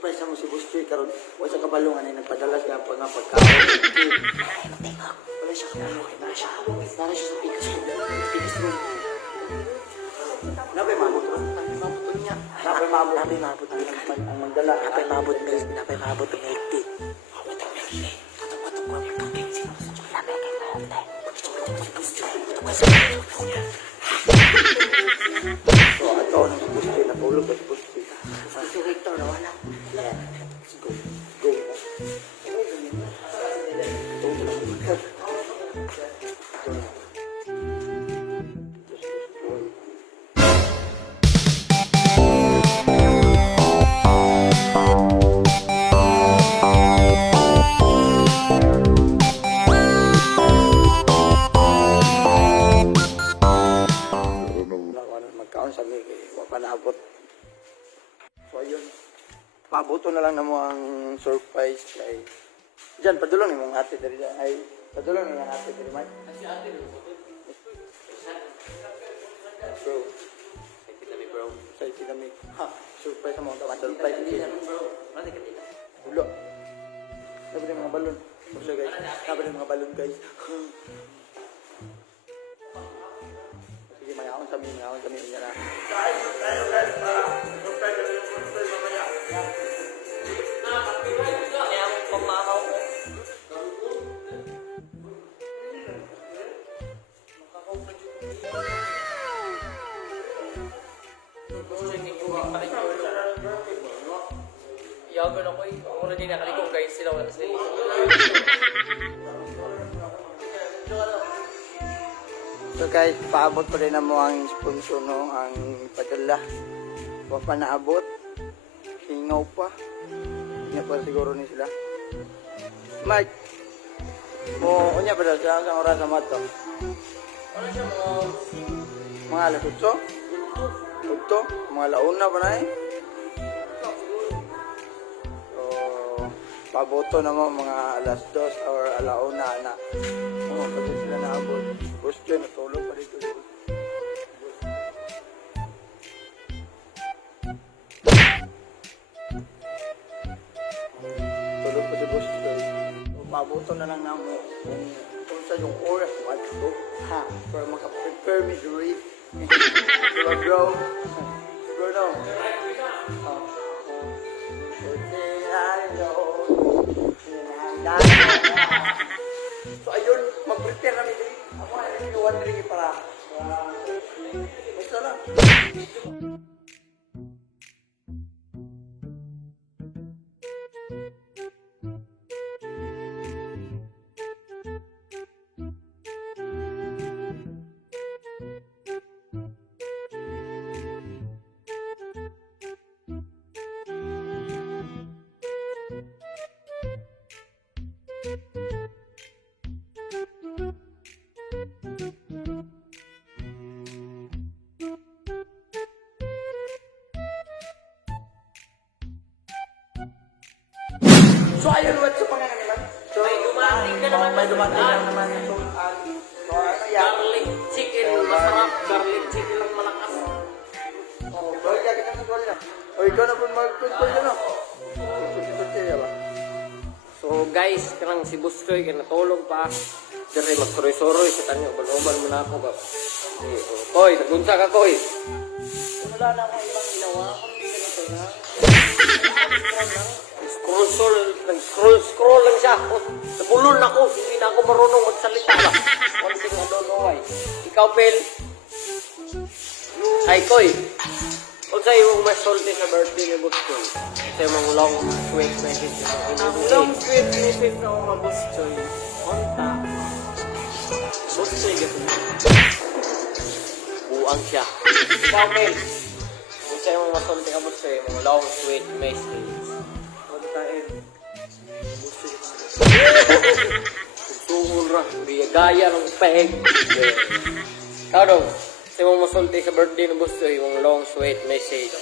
surprise mo si Boss Choy karon. Wa sa kabalungan ay nagpadala siya pa nga pagkaon. Wala siya kabalungan na siya. Nara siya sa pikas room. Napay mabot niya. Napay mabot ang magdala. Napay mabot ng 80. So, ato na si Boss Choy natulog at Boss Choy. Si Victor na wala. Let's go. Magkaon sa mga panabot. So ayun, pabuto na lang na mo ang surprise kay diyan padulong imong ate diri ay padulong imong ate diri man. Si ate bro. Say kami. Ha, surprise mo ta surprise din bro. Mali ka dito. Ulo. Sabi mga balon. So guys, sabi mga balon guys. Sige, mayroon kami niya na. Yagan ako eh. Ako rin din nakalikong guys sila wala sila. So guys, paabot pa rin na mo ang sponsor no, ang padala. Huwag pa naabot. Hingaw pa. Hingaw pa siguro ni sila. Mike, mo, unya pa daw siya ang oras sa mato. Ano siya Mga alas 8? 8? Mga launa pa na eh. So, paboto na mo mga alas 2 or alauna na. Oo, pagod sila naabot. Boss Choy, natulog pa dito. Tulog pa si Boss Choy. So, paboto na lang na mo kung sa yung oras mo at ito. Ha, para makaprepare me to read. Diba bro? Bro no? So ayun, mag-prepare kami din. Ako ay niliwan rin para basta lang. So ayun, what's sa pangalan naman? So, May dumating na naman. May dumating na naman. So ano yan? garlic chicken. Masarap. Garlic chicken lang malakas. Oh, bro, kita sa tuwal na. O, ikaw na po mag-control na, no? Ba? So guys, karang si Boss Choy kaya natulog pa. Dari magsuroy-suroy sa tanyo. Baloban mo na ako ba? Koy, nagunsa ka Koy. Wala na akong ibang ginawa. Kundi ganito na. Nag-scroll lang siya. Nabulol ako. Hindi na ako marunong magsalita ba. One thing I don't know why. Ikaw, Pel. Ay, Koy. Kung sa'yo mong mas salty sa birthday ni Boss Choy. Sa'yo mong long sweet message. Ang long sweet message na ako mag-Boss Choy. Konta. Boss Choy, gano'n. Buang siya. Ikaw, Pel. Kung sa'yo mong mas salty ka, Boss Choy, mong long sweet message. Kontain. Tungol ra. Biya gaya ng peg. Ikaw daw. Sa'yo mong mas salty sa birthday ni Boss Choy, mong long sweet message.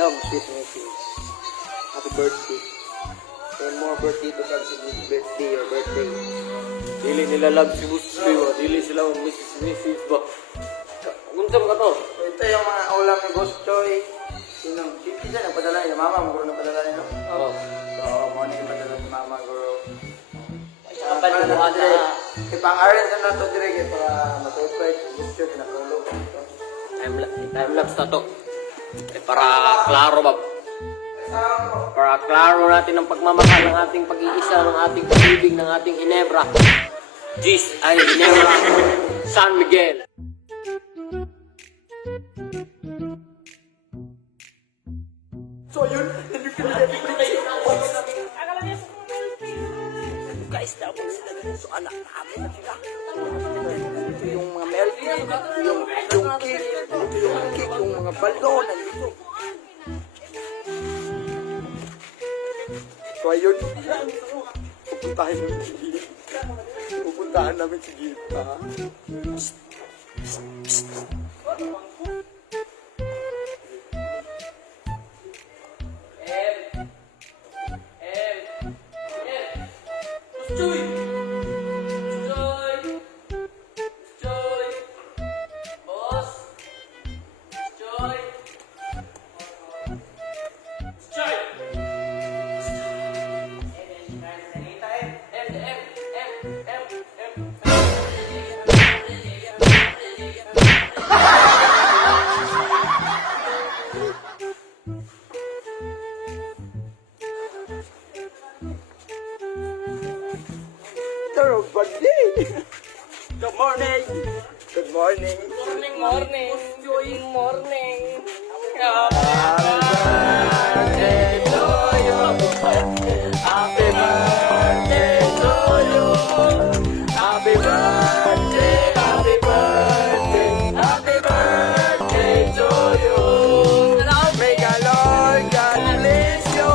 Long sweet message. Happy birthday. And more birthday to come sa birthday or birthday. Dili nila love si Boss Choy ba? Dili sila ang message ba? Unsam ka to? So, ito yung mga ulam ni Boss Choy. Sinong? Si Tisa nagpadala niya. Mama mo guro nagpadala niya, no? Oo. Oo, mo na yung padala si mama guro. Ang palimuhan na. Ipang-aral na nato dire kay para matupay. Gusto kinatulog. Time-lapse na to. Para klaro ba? Para klaro natin ang pagmamahal ng ating pag-iisa, ng ating pag-ibig, ng ating Ginebra. Ginebra San Miguel. So yun, guys, dapat sila ganun. So anak namin na sila. Ito yung mga melty, yung cake, yung mga balon, nandito. So ayun, pupuntahan namin si Gita. Good morning. Good morning. Morning. Morning. Happy birthday to you. Happy birthday, happy birthday, happy birthday to you. May the Lord God bless you.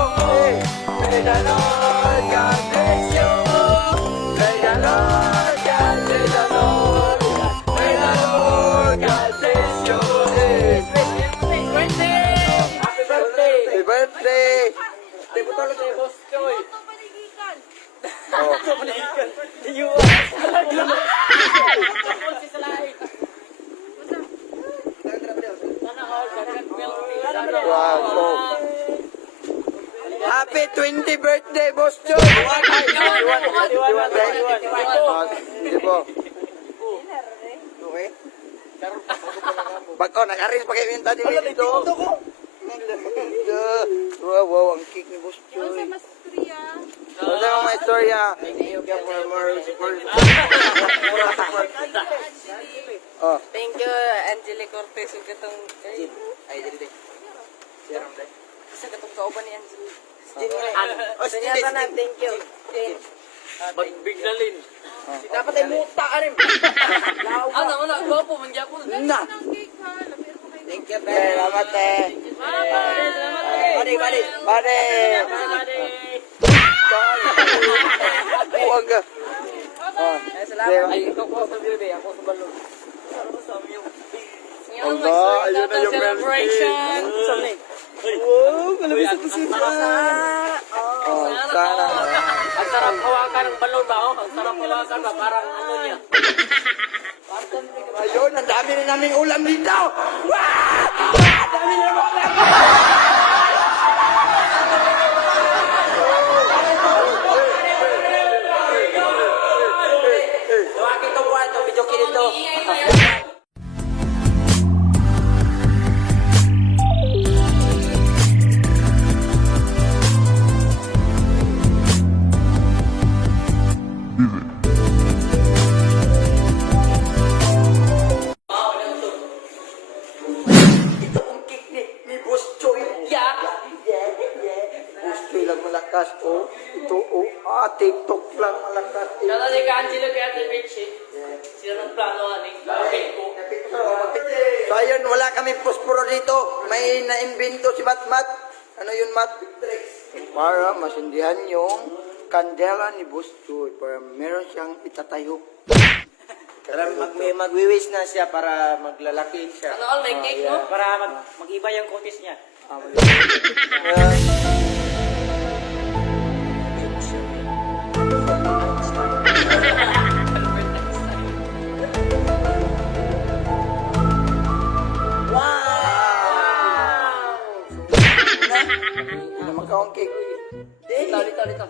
May the Lord God bless you. May the Lord God bless the Lord. May the Lord God bless you. Happy birthday! Happy birthday. Tibutol kay Boss Choy. Oh. Wow. Happy 20th birthday, Boss Joy! Okay? Bako, nakarin pa kayo yung tadi dito. Wow, ang cake ni Boss Joy. Ano naman may istorya? For more support. Oh. Thank you, Angelique Cortez. Yung katong... Ay, dili. Serum dai. Sa katong kauban ni Angelique. Oh, Sinyasa na, thank you. Magbiglalin. Dapat ay muta rin. Ano, wala. Gwapo, mangya ko. Na. Thank you, Eh, salamat eh. Balik, balik. Balik. Huwag ka. Oh. Salamat. Ay, ikaw ko sa bebe, ako sa balon. Aba, ayun na yung celebration. Saan wow, kalabis ako si Oh, sana. Ang sarap hawakan ng balon ba? Oh? Ang sarap hawakan ba? Parang ano niya. Ayun, ang dami na naming ulam dito. Wow! Ang dami na naming ulam. Tawagin itong kwarto, video kinito. Ito ang cake ni Boss Choy. Yeah. Boss Choy lang malakas. Oh, ito, oh. TikTok lang malakas. Kala ni ka Angelo kaya Ate Richie. Sila ng plano aning kapit ko. So ayun, wala kami posporo dito. May naimbento si Matmat. Ano yun, Mat? Para masindihan yung kandela ni Boss Choy. Para meron siyang itatayo. Para magwiwis na siya para maglalaki siya. Ano all may cake no? Para mag-iba yung kutis niya. Hindi na magkaong cake. Dito.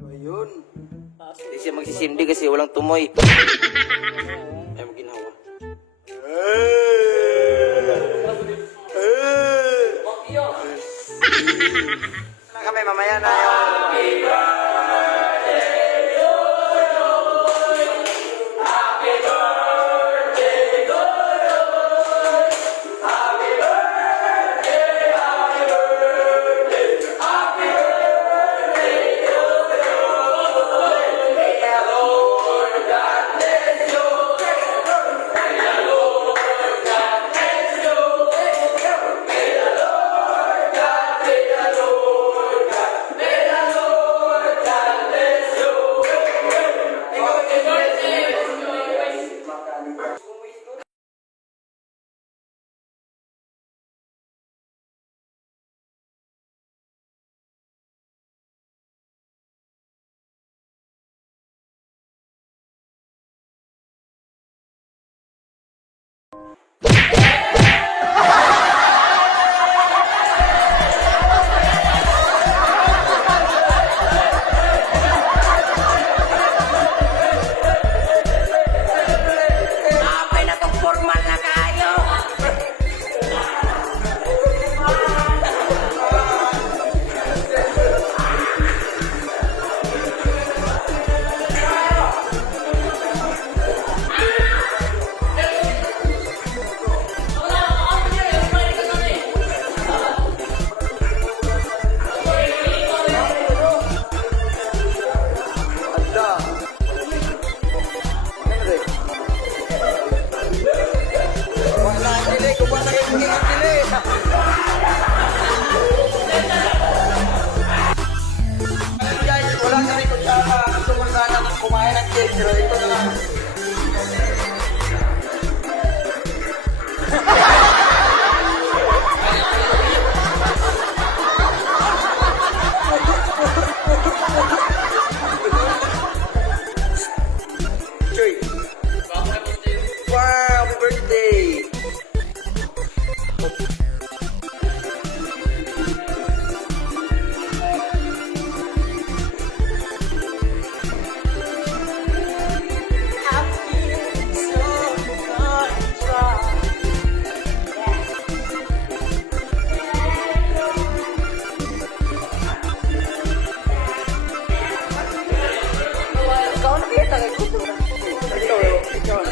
Ayun. Hindi siya magsisindi kasi walang tumoy. Ay, maginawa. Na kami mamaya na yung... Apay na tong formal na kayo. Adla. Ano rin? Wala ang delay. Kung wala kayo maging ang delay. Guys, wala ka rin kutsara. Gusto ko sana nang kumain ng cake. Pero ito na lang. Joy. Wow, happy birthday! Ikaw nakita ko. Ikaw.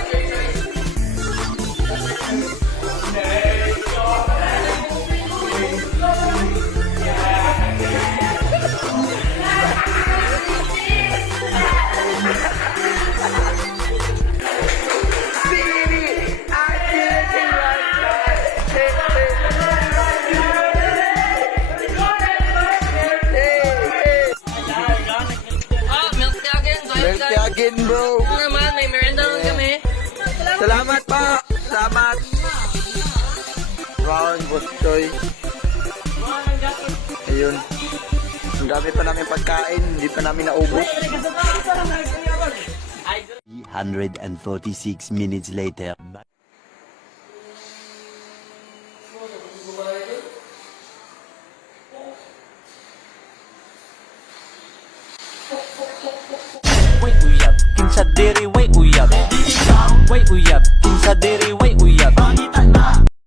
Milk tea again. Birthday again, bro. Ano naman, may merienda naman kami. Salamat po. Salamat. Wow, Boss Choy. Ayun. Ang dami pa namin pagkain. Hindi pa namin naubos. 146 minutes later. Wait uyab, kinsa diri wait uyab. Wait uyab,